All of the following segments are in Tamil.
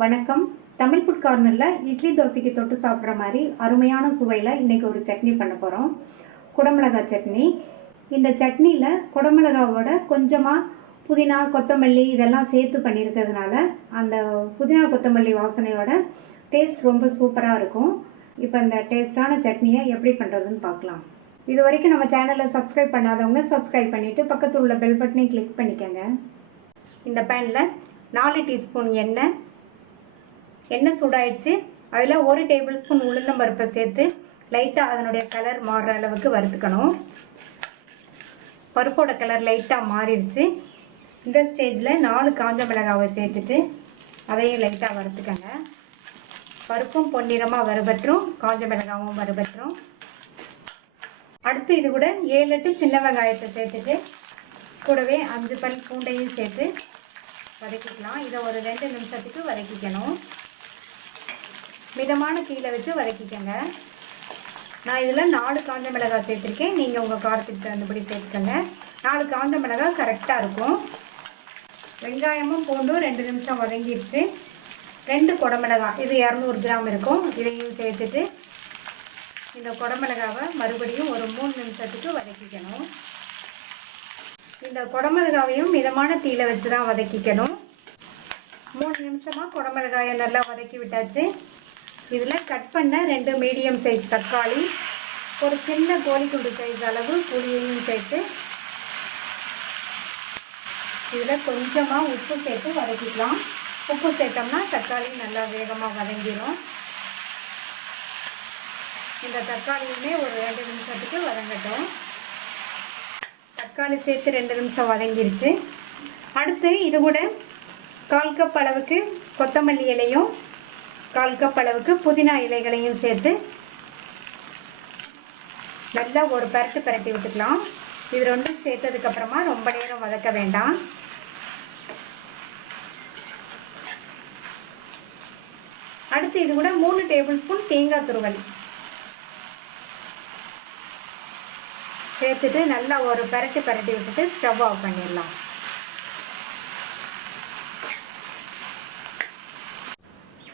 வணக்கம். தமிழ் ஃபுட் கார்னரில் இட்லி தோசைக்கு தொட்டு சாப்பிட்ற மாதிரி அருமையான சுவையில் இன்றைக்கி ஒரு சட்னி பண்ண போகிறோம். குடமிளகாய் சட்னி. இந்த சட்னியில் குடமிளகாவோட கொஞ்சமாக புதினா கொத்தமல்லி இதெல்லாம் சேர்த்து பண்ணியிருக்கிறதுனால அந்த புதினா கொத்தமல்லி வாசனையோட டேஸ்ட் ரொம்ப சூப்பராக இருக்கும். இப்போ இந்த டேஸ்டான சட்னியை எப்படி பண்ணுறதுன்னு பார்க்கலாம். இது வரைக்கும் நம்ம சேனலில் சப்ஸ்கிரைப் பண்ணாதவங்க சப்ஸ்கிரைப் பண்ணிவிட்டு பக்கத்தில் உள்ள பெல் பட்டனையும் கிளிக் பண்ணிக்கோங்க. இந்த பேனில் 4 டீஸ்பூன் எண்ணெய் சூடாயிடுச்சு. அதில் 1 டேபிள் ஸ்பூன் உளுந்தம்பருப்பை சேர்த்து லைட்டாக அதனுடைய கலர் மாறுற அளவுக்கு வறுத்துக்கணும். பருப்போட கலர் லைட்டாக மாறிடுச்சு. இந்த ஸ்டேஜில் 4 காஞ்ச மிளகாவை சேர்த்துட்டு அதையும் லைட்டாக வறுத்துக்கங்க. பருப்பும் பொன்னிறமாக வறுபற்றும், காஞ்ச மிளகாவும் வறுபற்றும். அடுத்து இது கூட 7-8 சின்ன வெங்காயத்தை சேர்த்துட்டு கூடவே 5 பல் பூண்டையும் சேர்த்து வதக்கிக்கலாம். இதை ஒரு 2 நிமிஷத்துக்கு வதக்கிக்கணும். மிதமான தீயில வச்சு வதக்கிக்கங்க. நான் இதில் 4 காஞ்ச மிளகாய் சேர்த்துருக்கேன். நீங்கள் உங்கள் காரத்துக்கு தகுந்தபடி சேர்த்துக்கங்க. 4 காஞ்ச மிளகாய் கரெக்டாக இருக்கும். வெங்காயமும் பூண்டும் 2 நிமிஷம் வதங்கிடுச்சு. 2 குடமிளகாய், இது 200 கிராம் இருக்கும். இதையும் சேர்த்துட்டு இந்த குடமிளகாவை மறுபடியும் ஒரு 3 நிமிஷத்துக்கு வதக்கிக்கணும். இந்த குடமிளகாவையும் மிதமான தீயில வச்சு தான் வதக்கிக்கணும். 3 நிமிஷமாக குடமிளகாயை நல்லா வதக்கி விட்டாச்சு. இதில் கட் பண்ண 2 மீடியம் சைஸ் தக்காளி, ஒரு சின்ன கோழிக்குண்டு சைஸ் அளவு புளியையும் சேர்த்து இதில் கொஞ்சமாக உப்பு சேர்த்து வதக்கிக்கலாம். உப்பு சேர்த்தோம்னா தக்காளி நல்லா வேகமாக வதங்கிடும். இந்த தக்காளியுமே ஒரு 2 நிமிஷத்துக்கு வதங்கட்டும். தக்காளி சேர்த்து 2 நிமிஷம் வதங்கிருச்சு. அடுத்து இது கூட 1/4 கப் அளவுக்கு கொத்தமல்லி இலையும் 1/4 கப் அளவுக்கு புதினா இலைகளையும் சேர்த்து நல்லா ஒரு பரட்டி விட்டுக்கலாம். இது ரெண்டும் சேர்த்ததுக்கப்புறமா ரொம்ப நேரம் வதக்க வேண்டாம். அடுத்து இது கூட 3 டேபிள் ஸ்பூன் தேங்காய் துருவல் சேர்த்துட்டு நல்லா ஒரு பரட்டி விட்டுட்டு ஸ்டவ் ஆஃப் பண்ணிடலாம்.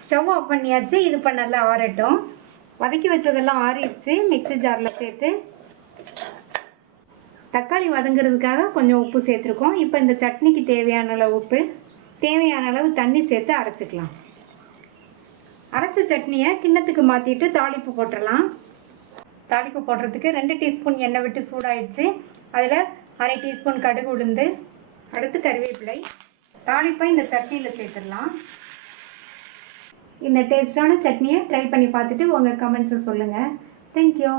ஸ்டவ் ஆஃப் பண்ணியாச்சு. இது இப்போ நல்லா ஆறட்டும். வதக்கி வச்சதெல்லாம் ஆறிடுச்சு. மிக்ஸி ஜாரில் சேர்த்து தக்காளி வதங்கிறதுக்காக கொஞ்சம் உப்பு சேர்த்துருக்கோம். இப்போ இந்த சட்னிக்கு தேவையான அளவு உப்பு, தேவையான அளவு தண்ணி சேர்த்து அரைச்சிக்கலாம். அரைச்ச சட்னியை கிண்ணத்துக்கு மாற்றிட்டு தாளிப்பு போட்டுடலாம். தாளிப்பு போடுறதுக்கு 2 டீஸ்பூன் எண்ணெய் விட்டு சூடாயிடுச்சு. அதில் 1/2 டீஸ்பூன் கடுகு உளுந்து, அடுத்து கருவேப்பிலை. தாளிப்பை இந்த சட்னியில் சேர்த்துடலாம். இந்த டேஸ்டான சட்னியை ட்ரை பண்ணி பார்த்துட்டு உங்கள் கமெண்ட்ஸை சொல்லுங்கள். தேங்க்யூ.